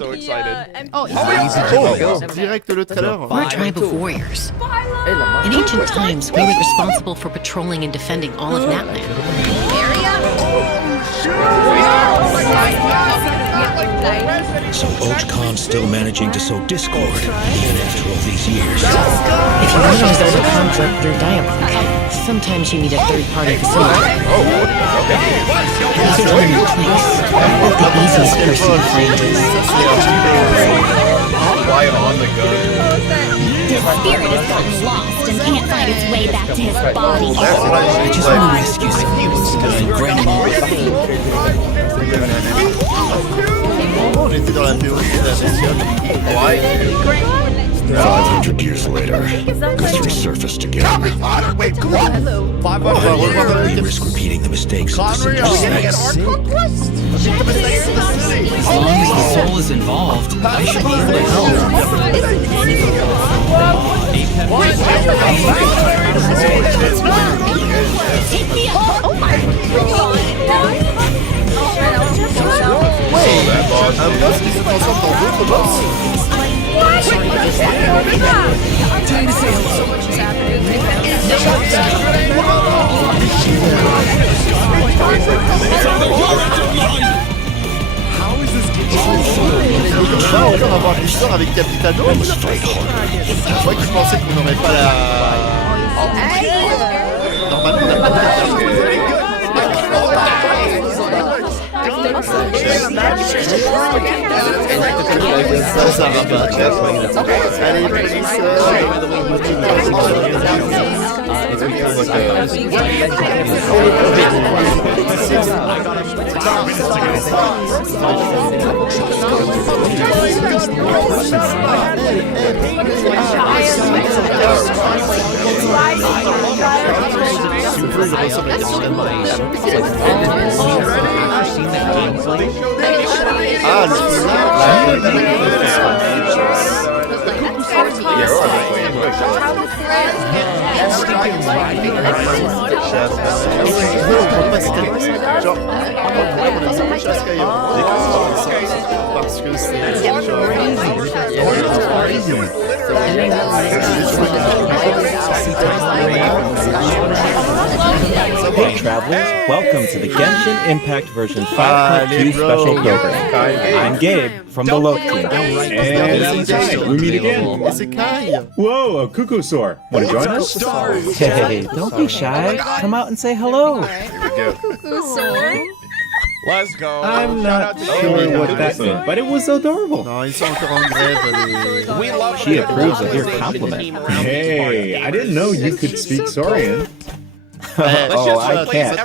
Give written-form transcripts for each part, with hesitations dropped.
So excited. Direct le trailer. We're a tribe of warriors. In ancient times, we were responsible for patrolling and defending all of Natland. So Khan's still managing to sow discord, even after all these years. If you want to resolve a conflict through dialogue, sometimes you need a third-party facilitator. These are only place. The easiest person to find is... Why on the gun? His spirit has gotten lost and can't find its way back to his body. I just want to rescue someone and grant him all On était dans la théorie de la version. 500 years later, Guthrie resurfaced again. Wait, come on! We risk repeating the mistakes of the Cinder Snakes. As long as the soul is involved, I should be able to help. Un boss qui se transforme dans d'autres boss. Time to say hello. Ça, on va avoir l'histoire avec Capitano. Moi qui pensais qu'on n'aurait pas la... Normalement, on n'a pas de ça rabat. Allez, police. Ah, le parce que c'est Hey travelers, welcome to the Genshin Impact version 5.2 special program. I'm Gabe from the Loke team. And we meet again. c'est Kai. Whoa, a cuckoo soar. Want to join us? Hey, don't be shy. Come out and say hello. Let's go. I'm not sure what that meant, but it was adorable. Non, ils sont encore en grève. We love She approves of your compliment. Hey, I didn't know you could speak Saurian. Oh, I can't,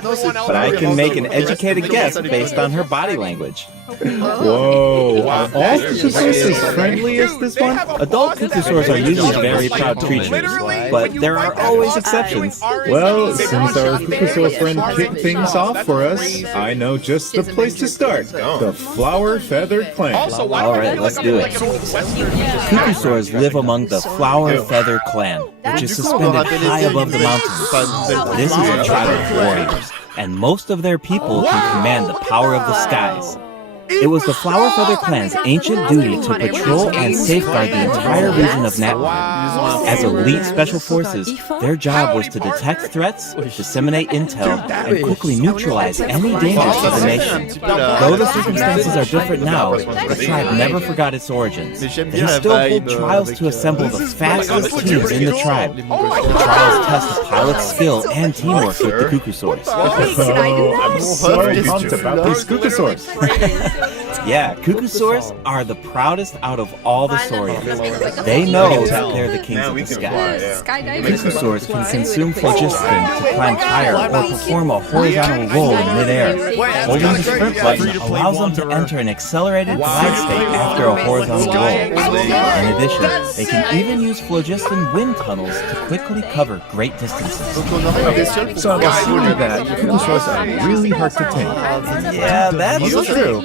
but I can make an educated guess based on her body language. Whoa, are all cuckoosaurs as friendly as this one? Adult cuckoosaurs are usually very proud creatures, but there are always exceptions. Well, since our cuckoosaur friend kicked things off for us, I know just the place to start. The Flower-Feathered Clan. Alright, let's do it. Cuckoosaurs live among the Flower-Feathered Clan, which is suspended high above the mountains. This is a tribe of warriors, and most of their people can command the power of the skies. It was the Flower-Feathered Clan's ancient duty to patrol and safeguard the entire region of Natland. As elite special forces, their job was to detect threats, disseminate intel, and quickly neutralize any dangers to the nation. Though the circumstances are different now, the tribe never forgot its origins. They still hold trials to assemble the fastest teams in the tribe. The trials test the pilot's skill and teamwork with the cuckoosaurs. I'm so pumped about these cuckoosaurs. Yeah, cuckoosaurs are the proudest out of all the saurians. They know that they're the kings of the sky. Cuckoosaurs can consume phlogiston to climb higher or perform a horizontal roll in midair. Holding the sprint button allows them to enter an accelerated glide state after a horizontal roll. In addition, they can even use phlogiston wind tunnels to quickly cover great distances. So I'm assuming that cuckoosaurs are really hard to tame. Yeah, that's true.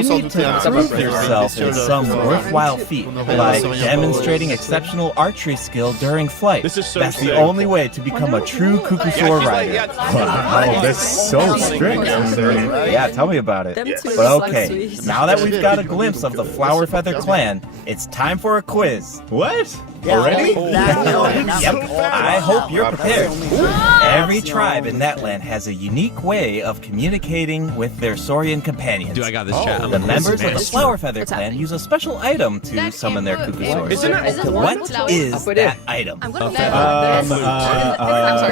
You need to prove yourself in some worthwhile feat, like demonstrating exceptional archery skill during flight. This is so That's the sick. only way to become a true Kukusor rider. Wow, that's so strict. Yeah, tell me about it. But okay, now that we've got a glimpse of the Flower Feather clan, it's time for a quiz. What? Already? Yep, I hope you're prepared. Every tribe in that land has a unique way of communicating with their Saurian companions. Dude, I got this chat. The members of the Flower Feather clan use a special item to summon their Kukusors. What is that item? Oh, A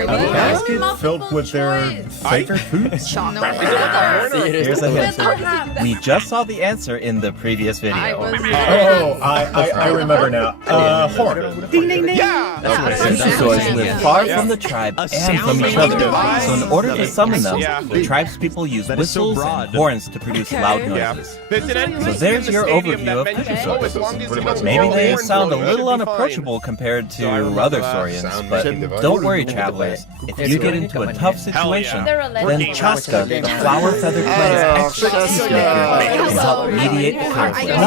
basket filled with their favorite foods? Here's a hint. We just saw the answer in the previous video. Oh, I remember now. Horn. Kukusors live far from the tribe and from each other, so in order to summon them, the tribe's people use whistles and horns to produce loud noises. So there's your overview of Kukusors. Maybe they sound a little unapproachable compared to other Saurians, but don't worry, travelers. If you get into a tough situation, then Chaska, the Flower Feather clan's expert peacemaker, can help mediate the conflict.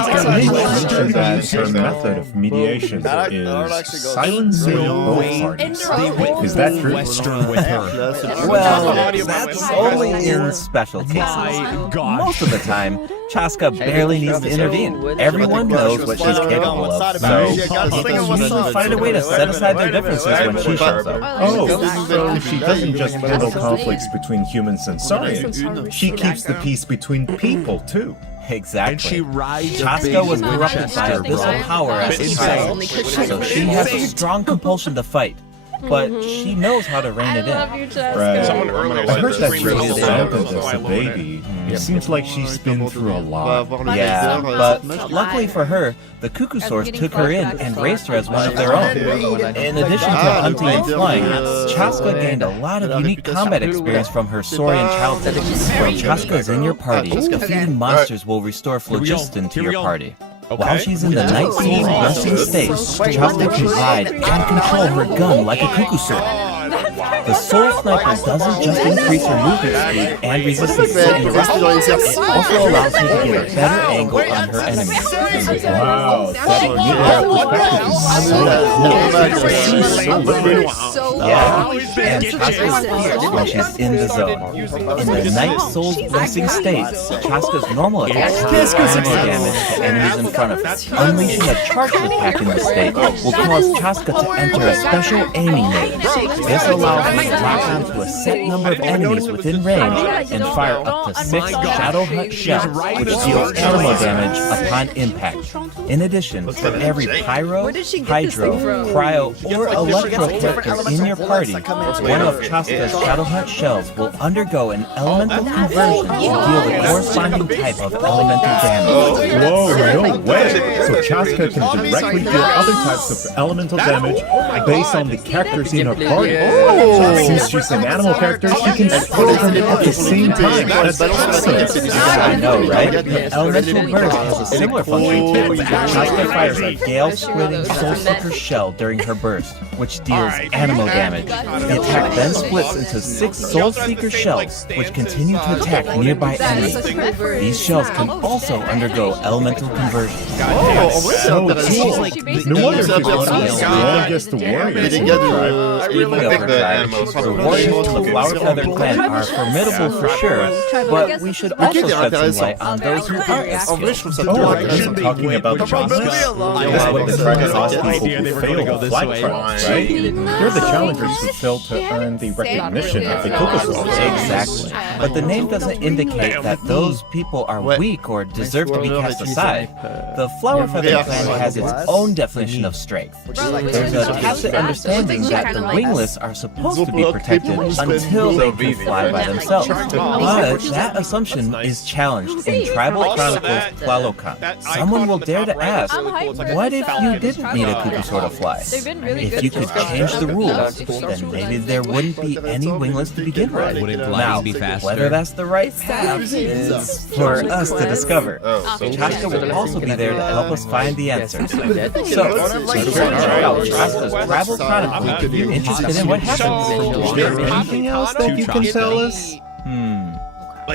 Mentioned that her method of mediation is silencing both parties. Is that true? Western with her. Well, that's only in special cases. Most of the time, Chaska barely needs to intervene. Everyone knows what she's capable of, so people usually find a way to set aside their differences when she shows up. Oh, so she doesn't just handle conflicts between humans and Saurians. She keeps the peace between people, too. Exactly. Chaska was corrupted by abyssal power as a child, so she has a strong compulsion to fight. But she knows how to rein it in. Right. I heard that she was rampant as a baby. It seems like she's been through a lot. Yeah, but luckily for her, the Kukusors took her in and raised her as one of their own. In addition to hunting and flying, Chaska gained a lot of unique combat experience from her Saurian childhood. When Chaska is in your party, defeating monsters will restore phlogiston to your party. While she's in the night seeing blessing state, Chaska can ride and control her gun like a Kukusor. The Soul Sniper doesn't just increase her movement speed and resistance to injury, it also allows her to get a better angle on her enemies. Wow, that Yeah, and Chaska's fierce when she's in the zone. In the Night Soul's Blessing state, Chaska's normal attack deals animal damage to enemies in front of her. Unleashing a charged attack in this state will cause Chaska to enter a special aiming mode. This allows her to lock onto a set number of enemies within range and fire up to 6 Shadow Hut shells, which deals animal damage upon impact. In addition, for every Pyro, Hydro, Cryo, or Electro character in your party, one of Chaska's Shadow Hut shells will undergo an elemental conversion to deal the corresponding type of elemental damage. Whoa, no way! So Chaska can directly deal other types of elemental damage based on the characters in her party. Since she's an animal character, she can throw them at the same time. That's awesome. I know, right? The elemental burst has a similar function too. Chaska fires a gale-splitting Soul Sucker shell during her burst, which deals animal damage. The attack then splits into 6 Soul Seeker shells, which continue to attack nearby enemies. These shells can also undergo elemental conversion. So cool. No wonder she's one of the strongest warriors in the tribe. Speaking of her tribe, the warriors from the Flower Feather clan are formidable for sure, but we should also shed some light on those who aren't as skilled. Oh, I'm talking about the Chaska. This is what the tribe calls people who fail the flag trials, right? They're the challengers who fail to earn the recognition of the Kukusors. Exactly. But the name doesn't indicate that those people are weak or deserve to be cast aside. The Flower Feather clan has its own definition of strength. There's a tacit understanding that the wingless are supposed to be protected until they can fly by themselves. But that assumption is challenged in Tribal Chronicles Tlalocan. Someone will dare to ask, what if you didn't need a Kukusor to fly? If you could change the rules, then maybe there wouldn't be any wingless to begin with. Now, whether that's the right path is for us to discover. Chaska will also be there to help us find the answers. So, be sure to check out Chaska's Tribal Chronicles if you're interested in what happens. Is there anything else that you can tell us?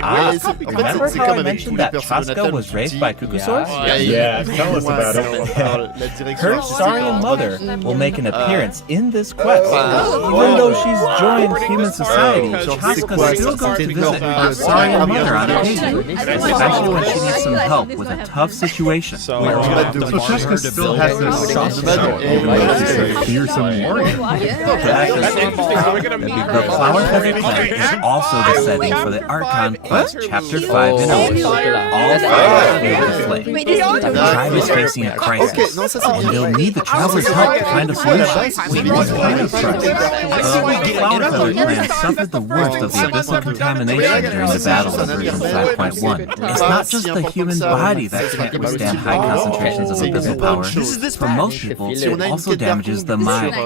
Remember how I mentioned that Chaska was raised by Cucusaurs? Yeah, tell us about it. Her Saurian mother will make an appearance in this quest. Even though she's joined human society, Chaska still goes to visit her Saurian mother on occasion, especially when she needs some help with a tough situation. So Chaska still has this soft spot, even though she's a fearsome warrior. The Flower Feather Clan is also the setting for the Archon Quest Chapter 5 in English. All 5 are filled with flame. The tribe is facing a crisis, and they'll need the traveler's help to find a solution. What kind of crisis? The Flower Feather Clan suffered the worst of the abyssal contamination during the battle of version 5.1. It's not just the human body that can't withstand high concentrations of abyssal power. For most people, it also damages the mind.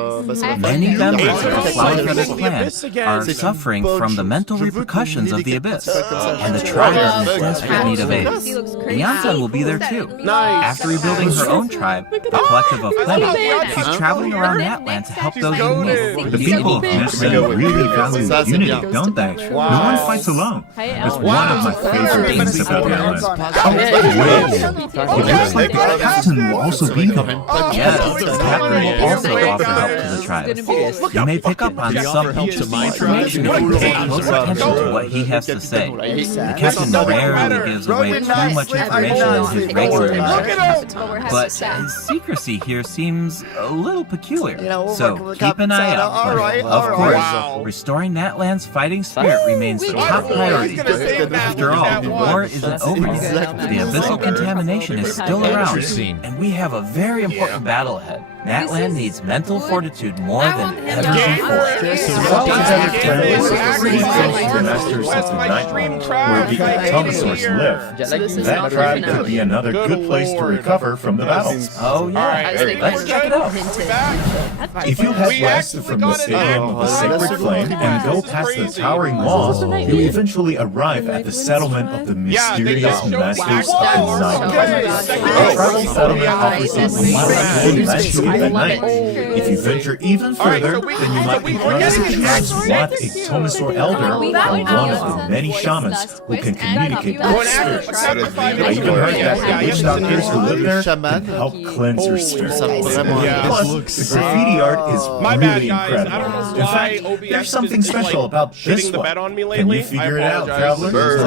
Many members of the Flower Feather Clan are suffering from the mental repercussions of the abyss, and the tribe is in desperate need of aid. Beyonce will be there too. After rebuilding her own tribe, the Collective of Plenty, she's traveling around Natland to help those in need. The people of Natland really value unity, don't they? No one fights alone. It's one of my favorite things about Natland. Oh, wait. It looks like the captain will also be there. Yes, the captain will also offer help to the tribe. You may pick up on some interesting information if you pay close attention to what he has to say. The captain rarely gives away too much information in his regular interactions, but his secrecy here seems a little peculiar, so keep an eye out. Of course, restoring Natland's fighting spirit remains the top priority. After all, the war isn't over yet. The abyssal contamination is still around, and we have a very important battle ahead. Natland needs mental fortitude more than ever before. The Flower Feather Clan is pretty close to the Masters of the Night Realm, where the Atomosaurs live. That tribe could be another good place to recover from the battles. Oh yeah, let's check it out. If you head west from the Stadium of the Sacred Flame and go past the towering walls, you eventually arrive at the settlement of the mysterious Masters of the Night Realm. The tribal settlement offers a wild landscape at night. If you venture even further, then you might be running across what a Tomasaur Elder, or one of the many shamans who can communicate with spirits. I even heard that the witch doctors who live there can help cleanse your spirit. Plus, the graffiti art is really incredible. In fact, there's something special about this one. Can you figure it out, travelers?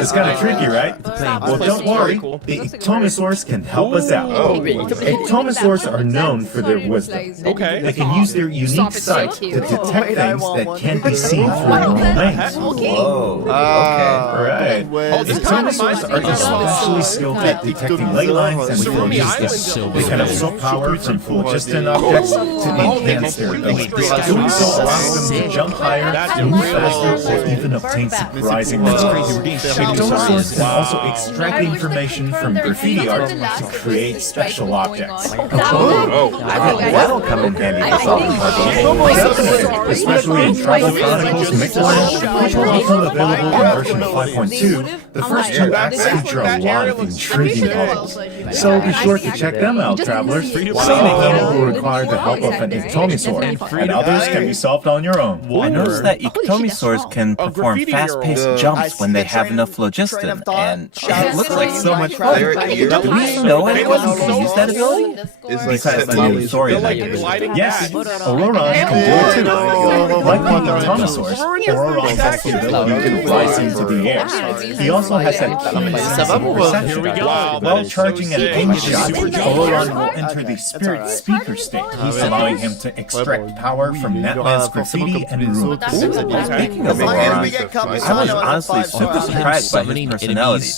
It's kind of tricky, right? Well, don't worry. The Ectomosaurs can help us out. Ectomosaurs are known for their wisdom. They can use their unique sight to detect things that can't be seen through normal lens. Whoa. Okay. Right. Ectomosaurs are especially skilled at detecting ley lines and phlogiston. They can absorb power from phlogiston objects to enhance their abilities. Doing so allows them to jump higher, move faster, or even obtain surprising results. Ectomosaurs can also extract information from graffiti art to create special objects. That'll come in handy for solving puzzles. Especially in Tribal Chronicles Mixland, which are also available in version 5.2, the first 2 acts feature a lot of intriguing puzzles. So be sure to check them out, travelers. Some of them will require the help of an Ectomosaur, and others can be solved on your own. I noticed that Ectomosaurs can perform fast-paced jumps when they have enough phlogiston, and it looks like so much fun. Do we know anyone who can use that ability? Besides the new Saurian activity. Yes, Auroron can do it too. Like the Ectomosaurs, Auroron has the ability to rise into the air. He also has that keen sense of perception. While charging an aim shot, Auroron will enter the spirit speaker state, allowing him to extract power from Natland's graffiti and ruins. Speaking of Auroron, I was honestly super surprised by his personality.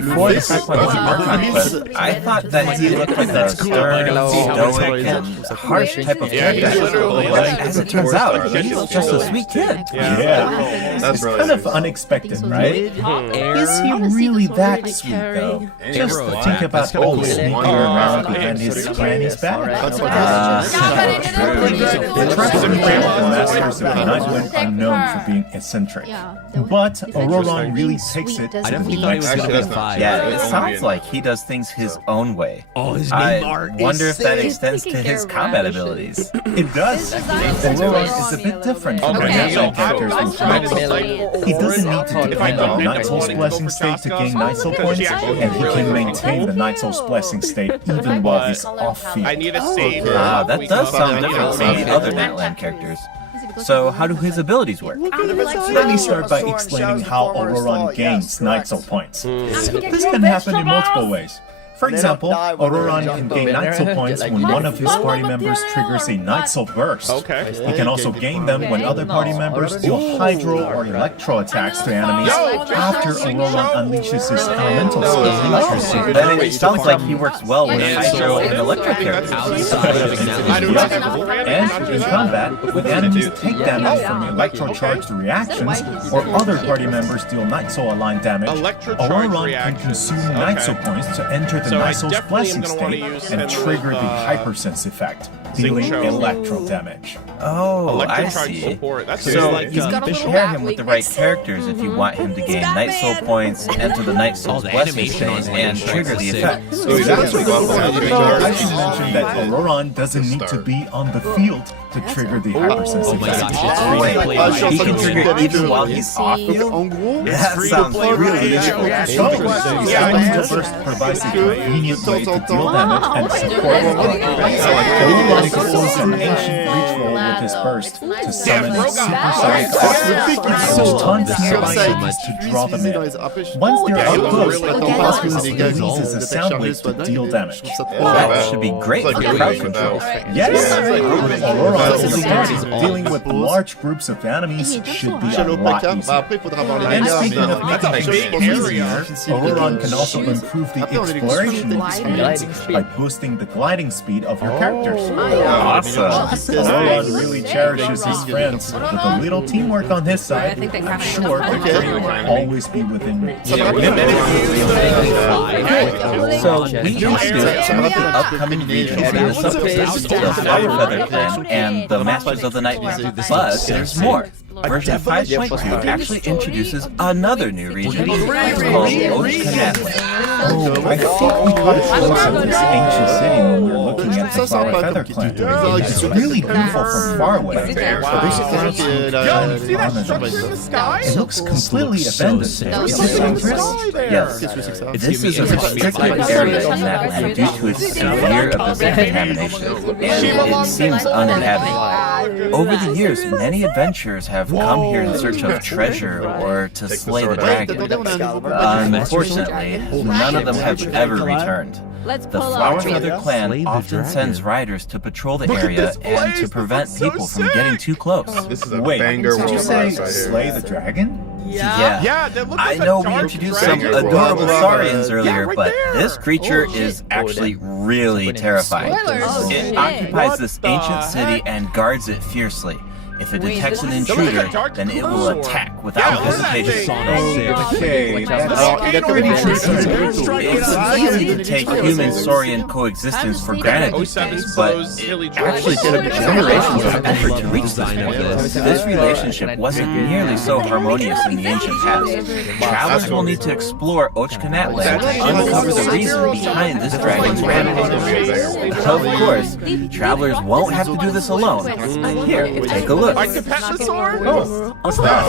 Before the second Archon quest, I thought that he looked like a stern, stoic, and harsh type of character. But as it turns out, he's just a sweet kid. Yeah, it's kind of unexpected, right? Is he really that sweet, though? Just think about always sneaking around behind his granny's back. The Masters of the Night Wind are known for being eccentric. But Auroron really takes it to the next level. Yeah, it sounds like he does things his own way. I wonder wonder if that extends to his combat abilities. It does. Auroron is a bit different from the Netland characters from Nightsoul. He doesn't need to depend on Nightsoul's blessing state to gain Nightsoul points, and he can maintain the Nightsoul's blessing state even while he's off-field. I need a save. That does sound different from the other Natlan characters. So how do his abilities work? Let me start by explaining how Auroron gains Nightsoul points. This can happen in multiple ways. For example, Auroron can gain Nightsoul points when one of his party members triggers a Nightsoul burst. He can also gain them when other party members deal Hydro or Electro attacks to enemies after Auroron unleashes his elemental skill. Then it sounds like he works well with Hydro and Electro characters. And in combat, when enemies take damage from electro-charged reactions or other party members deal Nightsoul-aligned damage, Auroron can consume Nightsoul points to enter the Nightsoul's blessing state and trigger the Hypersense effect, dealing electro damage. Oh, I see. So you need to pair him with the right characters if you want him to gain Nightsoul points, enter the Nightsoul's blessing state, and trigger the effect. I should mention that Auroron doesn't need to be on the field to trigger the Hypersense effect. He can trigger even while he's off-field? That sounds really useful. Elemental Burst provides a convenient way to deal damage and support Auroron controls an ancient reach roll with his burst to summon a supersonic There's tons nearby enemies to draw them in. Once they're up close, Oculus releases a sound wave to deal damage. That should be great for crowd control. Yes! Auroron's abilities dealing with large groups of enemies should be a lot easier. And speaking of making things easier, Auroron can also improve the exploration experience by boosting the gliding speed of your characters. Awesome. Auroron really cherishes his friends. With a little teamwork on his side, I'm sure victory will always be within reach. So we introduced some of the upcoming regions in the subclasses, the Flower Feather Clan and the Masters of the Night Wind. But there's more. Version 5.2 actually introduces another new region called Oshkanatlan. Oh, I think we caught a close of this ancient city when we were looking at the Flower Feather Clan. It's really beautiful from far away. It looks completely abandoned. Is this dangerous? Yes. This is a restricted area in that land due to its severe abyssal contamination, and it seems uninhabited. Over the years, many adventurers have come here in search of treasure or to slay the dragon. Unfortunately, none of them have ever returned. The Flower Feather Clan often sends riders to patrol the area and to prevent people from getting too close. Wait, did you say slay the dragon? Yeah, I know we introduced some adorable saurians earlier, but this creature is actually really terrifying. It occupies this ancient city and guards it fiercely. If it detects an intruder, then it will attack without hesitation. Okay, it's easy to take human-saurian coexistence for granted these days, but it actually took generations of effort to reach this point. This relationship wasn't nearly so harmonious in the ancient past. Travelers will need to explore Oshkanatlan to uncover the reason behind this dragon's rampage. Of course, travelers won't have to do this alone. Here, take a look. Like the pet sword? Oh, what's that?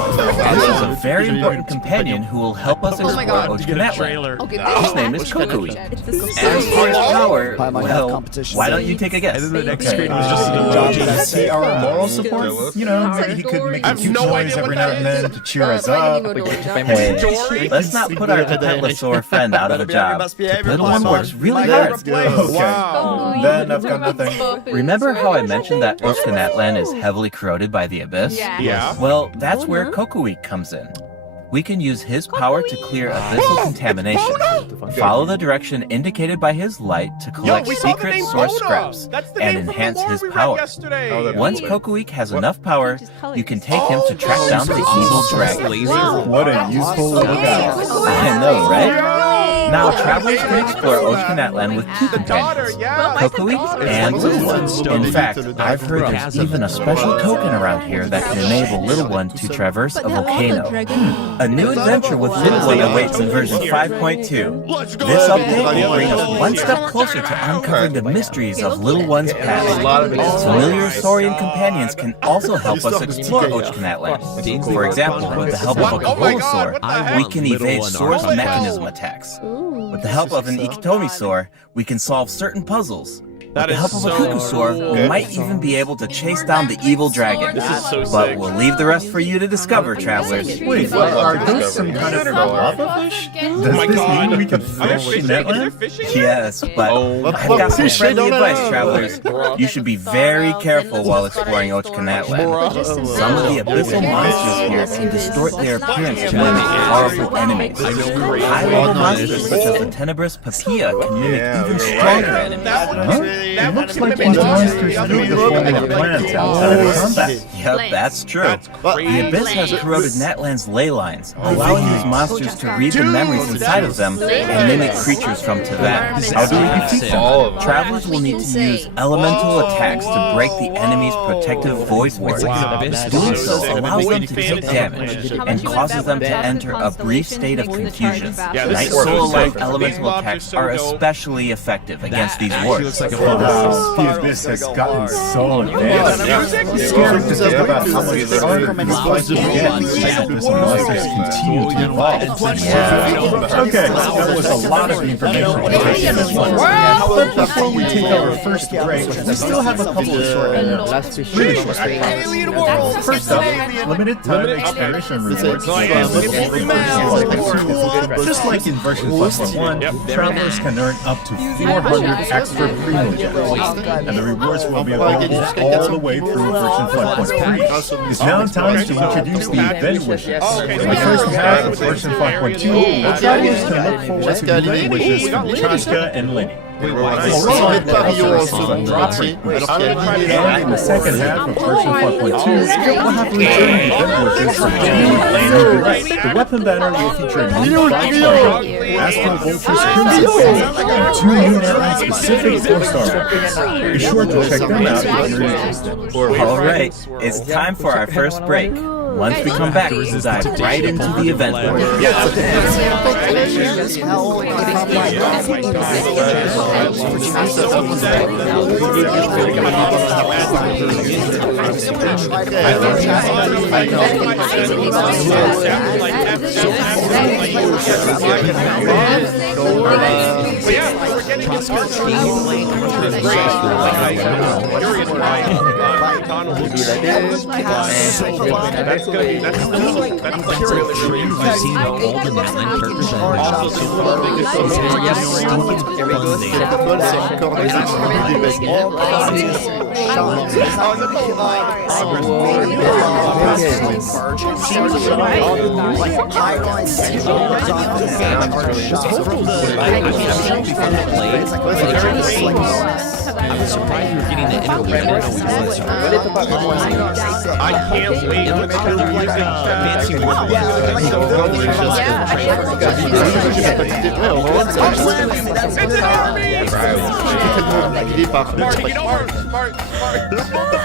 This is a very important companion who will help us explore Oshkanatlan. His name is Kokui. As for his power, well, why don't you take a guess? Is he our moral support? You know, maybe he could make a cute noise every now and then to cheer us up. Hey, let's not put our Pepetlosaur friend out of a job. The little one works really hard. Okay, then I've got nothing. Remember how I mentioned that Oshkanatlan is heavily corroded by the abyss? Yeah. Well, that's where Kokui comes in. We can use his power to clear abyssal contamination. Follow the direction indicated by his light to collect secret source scraps and enhance his power. Once Kokuik has enough power, you can take him to track down the evil dragon. What a useful little guy. I know, right? Now, travelers can explore Oshkanatlan with two companions, Kokui and Little One. In fact, I've heard there's even a special token around here that can enable Little One to traverse a volcano. A new adventure with Little One awaits in version 5.2. This update will bring us one step closer to uncovering the mysteries of Little One's past. Familiar Saurian companions can also help us explore Oshkanatlan. For example, with the help of a Kaholosaur, we can evade Saur's mechanism attacks. With the help of an Ikitomisaur, we can solve certain puzzles. With the help of a Kukusaur, we might even be able to chase down the evil dragon. But we'll leave the rest for you to discover, travelers. Wait, are those some kind of lava fish? Does this mean we can fish in Netland? Yes, but I've got some friendly advice, travelers. You should be very careful while exploring Oshkanatlan. Some of the abyssal monsters here can distort their appearance to mimic powerful enemies. High-level monsters such as the tenebrous Papilla can mimic even stronger enemies. It looks like these monsters do the forming of plants outside of combat. Yep, that's true. The Abyss has corroded Natlan's ley lines, allowing these monsters to read the memories inside of them and mimic creatures from Teyvat. How do we defeat them? Travelers will need to use elemental attacks to break the enemy's protective void ward. Doing so allows them to take damage and causes them to enter a brief state of confusion. Night Soul-like elemental attacks are especially effective against these wards. Wow, the Abyss has gotten so advanced. It's scary to think about how much harder these fights will get as Abyss monsters continue to evolve. Okay, that was a lot of information to take in this one. But before we take our first break, we still have a couple of short announcements. Really short, I promise. First up, limited time expedition rewards. Just like in version 5.1, travelers can earn up to 400 extra premium gems, and the rewards will be available all the way through version 5.3. It's now time to introduce the event wishes. In the first half of version 5.2, travelers can look forward to the event wishes from Chaska and Lenny. And in the second half of version 5.2, we'll have returning event wishes from the weapon banner will feature a new 5-star Astral Ultra's Crimson Fan and 2 new Netland-specific 4-star weapons. Be sure to check them out if you're interested. Alright, it's time for our first break. Once we come back, we'll dive right into the event board. I was surprised we were getting the intro, but I didn't know we was. I can't wait. It looks kind of like fancy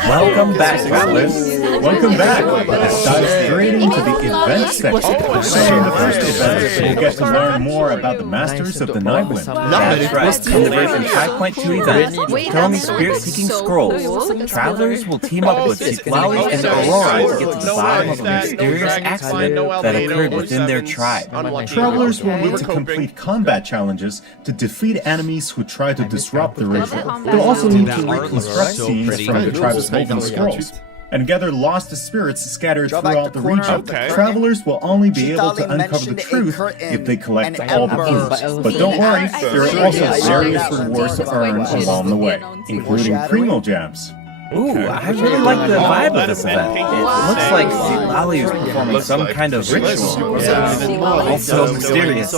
Welcome back, travelers. Welcome back. Let's dive straight into the event section. So in the first event, we'll get to learn more about the Masters of the Nightwind. That's right. In the version 5.2 event, Tell Me Spirit-Seeking Scrolls, travelers will team up with Sitlali and Aurora to get to the bottom of a mysterious accident that occurred within their tribe. Travelers will need to complete combat challenges to defeat enemies who try to disrupt the ritual. They'll also need to reconstruct scenes from the tribe's woven scrolls and gather lost spirits scattered throughout the region. Travelers will only be able to uncover the truth if they collect all the clues. But don't worry, there are also various rewards to earn along the way, including Primo Gems. Ooh, I really like the vibe of this event. It looks like Lolly is performing some kind of ritual. Also mysterious.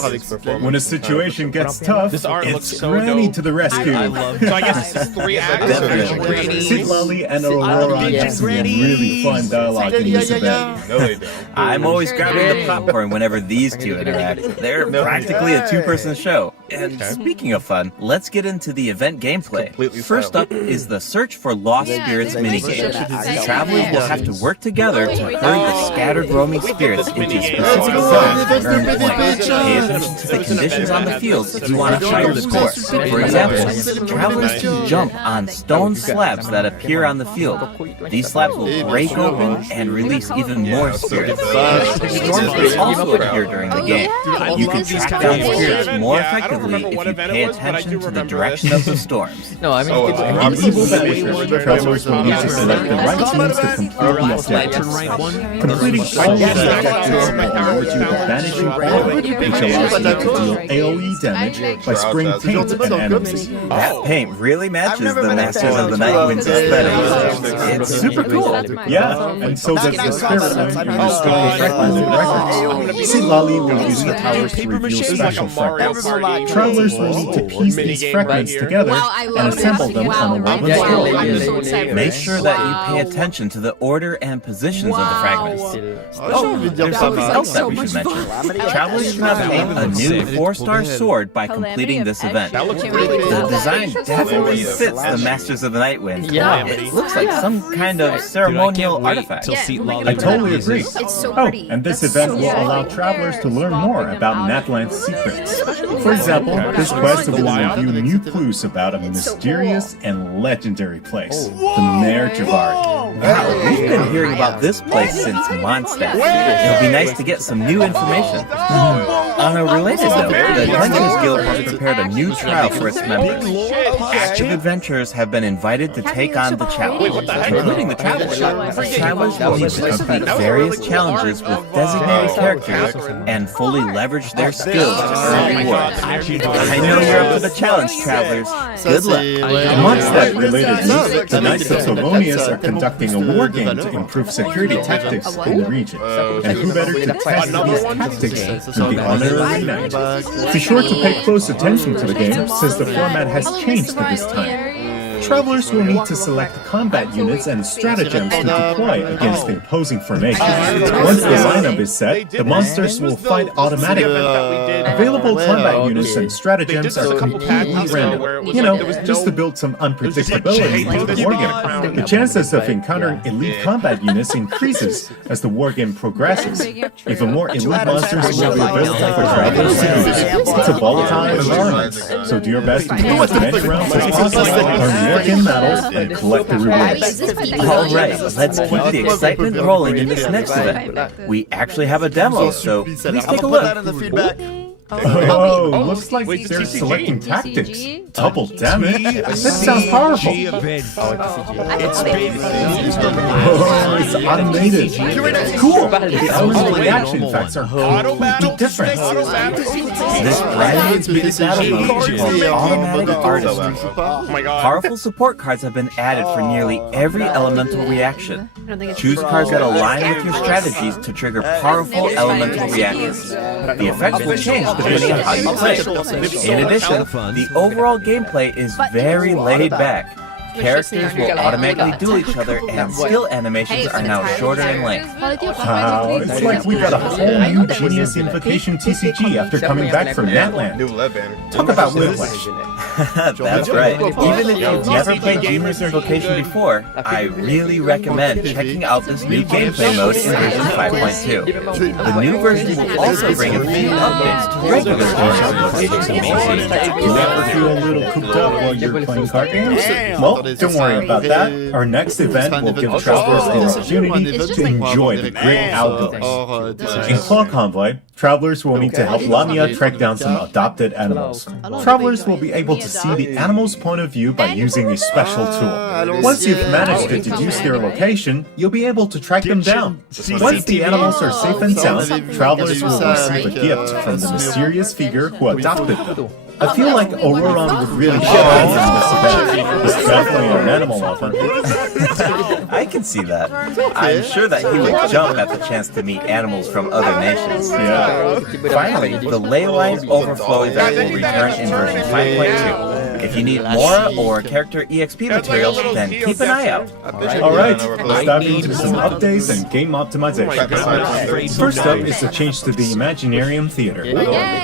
When a situation gets tough, it's Granny to the rescue. So I guess it's 3 acts. Sid Lolly and Aurora have some really fun dialogue in this event. I'm always grabbing the popcorn whenever these two interact. They're practically a two-person show. And speaking of fun, let's get into the event gameplay. First up is the Search for Lost Spirits minigame. Travelers will have to work together to herd the scattered roaming spirits into specific zones to earn points. Pay attention to the conditions on the field if you want a higher score. For example, travelers can jump on stone slabs that appear on the field. These slabs will break open and release even more spirits. Storms will also appear during the game. You can track down spirits more effectively if you pay attention to the direction of the storms. No, I mean, In Evil Vanishers, travelers will need to select the right teams to complete the objectives. Completing all of the objectives will award you a Vanishing Power, which allows you to deal AoE damage by spraying paint at enemies. That paint really matches the Masters of the Nightwind's aesthetic. It's super cool. Yeah, and so does the Spirit Line in restoring fragmented records. Sid Lolly will use her powers to reveal special fragments. Travelers will need to piece these fragments together and assemble them on a woven scroll. Make sure that you pay attention to the order and positions of the fragments. Oh, there's something else that we should mention. Travelers can obtain a new 4-star sword by completing this event. The design definitely fits the Masters of the Nightwind. Yeah. It looks like some kind of ceremonial artifact. I totally agree. Oh, and this event will allow travelers to learn more about Natland's secrets. For example, this quest will review new clues about a mysterious and legendary place, the Mare Javari. Wow, we've been hearing about this place since Mondstadt. It'll be nice to get some new information. On a related note, the Adventurers Guild has prepared a new trial for its members. Active adventurers have been invited to take on the challenge, including the Travelers. Travelers will need to complete various challenges with designated characters and fully leverage their skills to earn rewards. I know you're up for the challenge, Travelers. Good luck. Amongst that related news, the Knights of Solonius are conducting a war game to improve security tactics in the region. And who better to test these tactics than the honorary knight? Be sure to pay close attention to the game, since the format has changed this time. Travelers will need to select combat units and stratagems to deploy against the opposing formation. Once the lineup is set, the monsters will fight automatically. Available combat units and stratagems are completely random. You know, just to build some unpredictability into the wargame. The chances of encountering elite combat units increases as the wargame progresses. Even more elite monsters will be available for travelers to use. It's a volatile environment, so do your best to win as many rounds as possible. Working medals and collect the rewards. Alright, let's keep the excitement rolling in this next event. We actually have a demo, so please take a look. Oh, looks like they're selecting tactics. Double damage? That sounds powerful. Oh, it's automated. Cool. The element reaction effects are completely different. This brand new big battle mode is called Automatic Artistry. Powerful support cards have been added for nearly every elemental reaction. Choose cards that align with your strategies to trigger powerful elemental reactions. The effects will change depending on how you play. In addition, the overall gameplay is very laid back. Characters will automatically duel each other, and skill animations are now shorter in length. Wow, it's like we got a whole new Genius Invocation TCG after coming back from Natland. Talk about whiplash. That's right. Even if you've never played Genius Invocation before, I really recommend checking out this new gameplay mode in version 5.2. The new version will also bring a few updates to regular Genius Invocation TCG. You ever feel a little cooped up while you're playing card games? Well, don't worry about that. Our next event will give travelers the opportunity to enjoy the great outdoors. In Claw Convoy, travelers will need to help Lamia track down some adopted animals. Travelers will be able to see the animal's point of view by using a special tool. Once you've managed to deduce their location, you'll be able to track them down. Once the animals are safe and sound, travelers will receive a gift from the mysterious figure who adopted them. I feel like Auroron would really shine in this event. He's definitely an animal lover. I can see that. I'm sure that he would jump at the chance to meet animals from other nations. Yeah. Finally, the ley line overflow event will return in version 5.2. If you need more or character EXP materials, then keep an eye out. Alright, let's dive into some updates and game optimization. First up is the change to the Imaginarium Theater.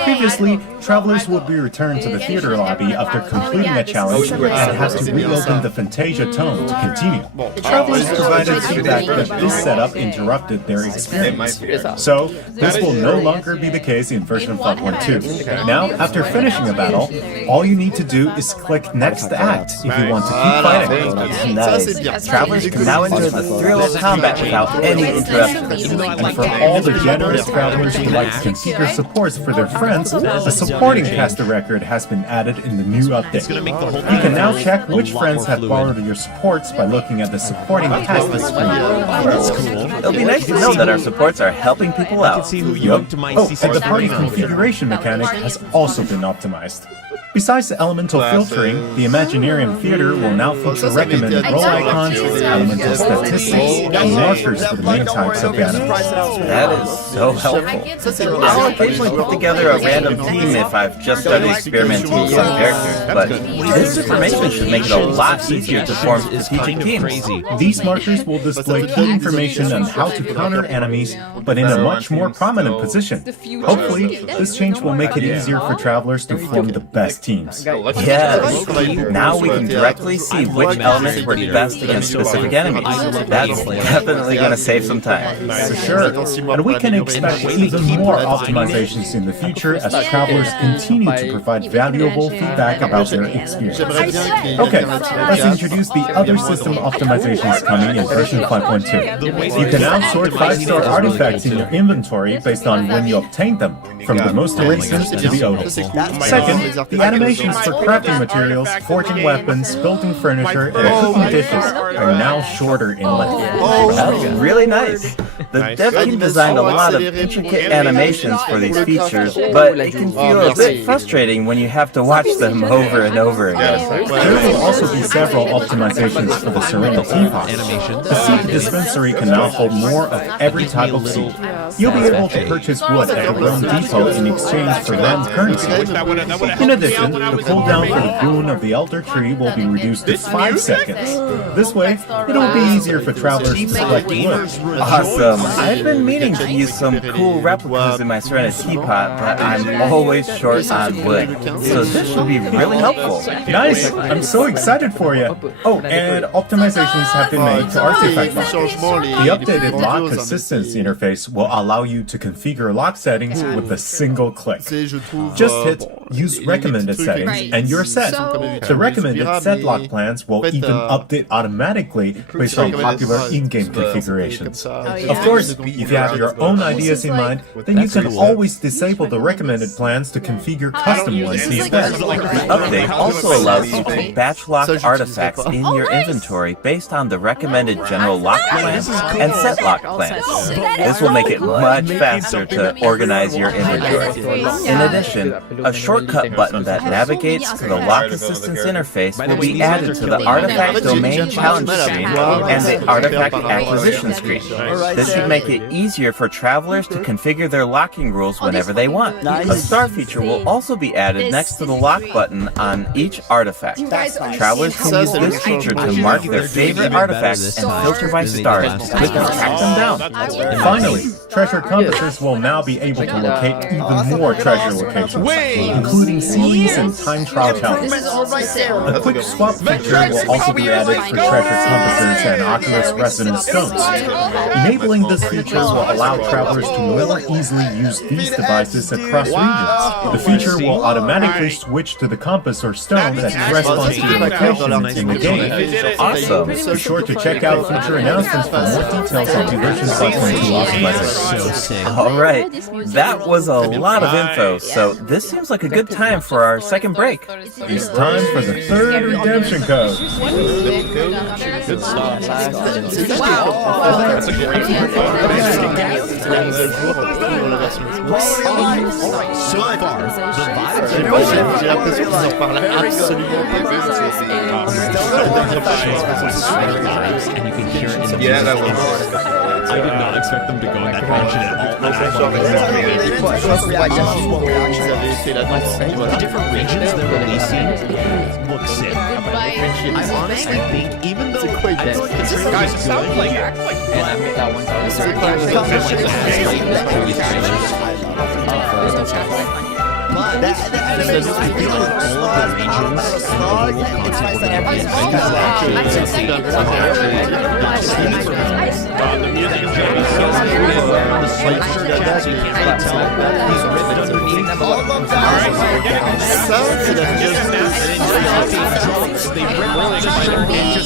Previously, travelers would be returned to the theater lobby after completing a challenge and have to reopen the Fantasia tone to continue. Travelers provided feedback that this setup interrupted their experience. So, this will no longer be the case in version 5.2. Now, after finishing a battle, all you need to do is click Next Act if you want to keep fighting. Nice. Travelers can now enjoy the thrill of combat without any interruptions. And for all the generous travelers who like to configure supports for their friends, a supporting caster record has been added in the new update. You can now check which friends have borrowed your supports by looking at the supporting caster screen. It'll be nice to know that our supports are helping people out. Yup. Oh, and the party configuration mechanic has also been optimized. Besides the elemental filtering, the Imaginarium Theater will now feature recommended role icons, elemental statistics, and markers for the main types of animals. That is so helpful. I'll occasionally put together a random team if I've just started experimenting with some characters, but this information should make it a lot easier to form strategic teams. These markers will display key information on how to counter enemies, but in a much more prominent position. Hopefully, this change will make it easier for travelers to form the best teams. Yes, now we can directly see which elements work best against specific enemies. That's definitely going to save some time. For sure. And we can expect even more optimizations in the future as travelers continue to provide valuable feedback about their experience. Okay, let's introduce the other system optimizations coming in version 5.2. You can now sort 5-star artifacts in your inventory based on when you obtained them, from the most recent to the oldest. Second, the animations for crafting materials, forging weapons, building furniture, and cooking dishes are now shorter in length. That's really nice. The dev team designed a lot of intricate animations for these features, but it can feel a bit frustrating when you have to watch them over and over again. There will also be several optimizations for the Serena teapot. The seed dispensary can now hold more of every type of seed. You'll be able to purchase wood at the Rome Depot in exchange for land currency. In addition, the cooldown for the boon of the Elder Tree will be reduced to 5 seconds. This way, it'll be easier for travelers to collect wood. Awesome. I've been meaning to use some cool replicas in my Serena teapot, but I'm always short on wood. So this should be really helpful. Nice! I'm so excited for you! Oh, and optimizations have been made to artifact lock. The updated lock assistance interface will allow you to configure lock settings with a single click. Just hit Use Recommended Settings and you're set. The recommended set lock plans will even update automatically based on popular in-game configurations. Of course, if you have your own ideas in mind, then you can always disable the recommended plans to configure custom ones instead. The update also allows you to batch lock artifacts in your inventory based on the recommended general lock plan and set lock plans. This will make it much faster to organize your inventory. In addition, a shortcut button that navigates to the lock assistance interface will be added to the artifact domain challenge screen and the artifact acquisition screen. This should make it easier for travelers to configure their locking rules whenever they want. A star feature will also be added next to the lock button on each artifact. Travelers can use this feature to mark their favorite artifacts and filter by stars to quickly track them down. Finally, treasure compasses will now be able to locate even more treasure locations, including series and time trial challenges. A quick swap feature will also be added for treasure compasses and Oculus Resonance stones. Enabling this feature will allow travelers to more easily use these devices across regions. The feature will automatically switch to the compass or stone that corresponds to your location in the game. Awesome. Be sure to check out future announcements for more details on the version 5.2 optimization. Alright, that was a lot of info, so this seems like a good time for our second break. It's time for the third redemption code. Good stuff. That's a great So far, the vibes J'ai l'impression qu'ils en parlent absolument pas. and you can hear it in the Yeah, that music. was. I did not expect them to go in that direction at all. The different regions they're releasing look sick. I honestly think even though Guys, it sounds like the music is going to be so the slight chat, so you can't really tell. He's written underneath them.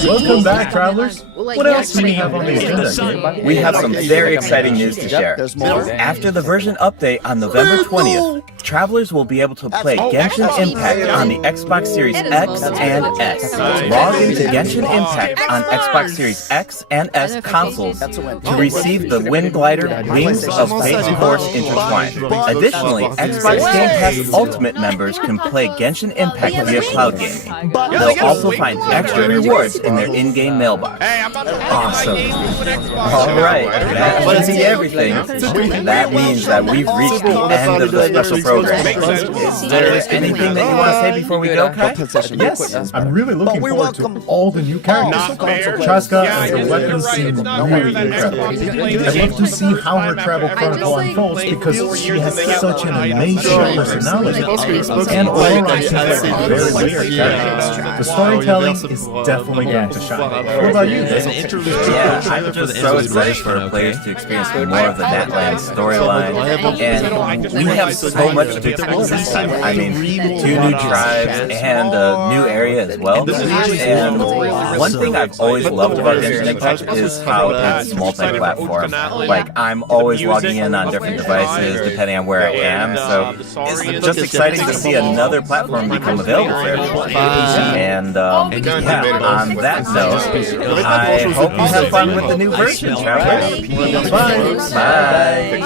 Welcome back, travelers. What else do we have on the agenda? We have some very exciting news to share. After the version update on November 20th, travelers will be able to play Genshin Impact on the Xbox Series X and S. Log into Genshin Impact on Xbox Series X and S consoles to receive the Wind Glider Wings of Fate Force Intertwined. Additionally, Xbox Game Pass Ultimate members can play Genshin Impact via cloud gaming. They'll also find extra rewards in their in-game mailbox. Awesome. Alright, that doesn't mean everything. That means that we've reached the end of the special program. Is there anything that you want to say before we go, Kai? Yes, I'm really looking forward to all the new characters. Chaska and her weapons seem really incredible. I'd love to see how her travel chronicle unfolds because she has such an amazing personality. And Aurora seems like a very weird character. The storytelling is definitely going to shine. What about you, Dave? Yeah, I'm just so excited for players to experience more of the Natland storyline, and we have so much to explore this time. I mean, 2 new tribes and a new area as well. And one thing I've always loved about Genshin Impact is how it's multi-platform. Like, I'm always logging in on different devices depending on where I am, so it's just exciting to see another platform become available for everyone. And yeah, on that note, I hope you have fun with the new version, travelers. Bye. Bye.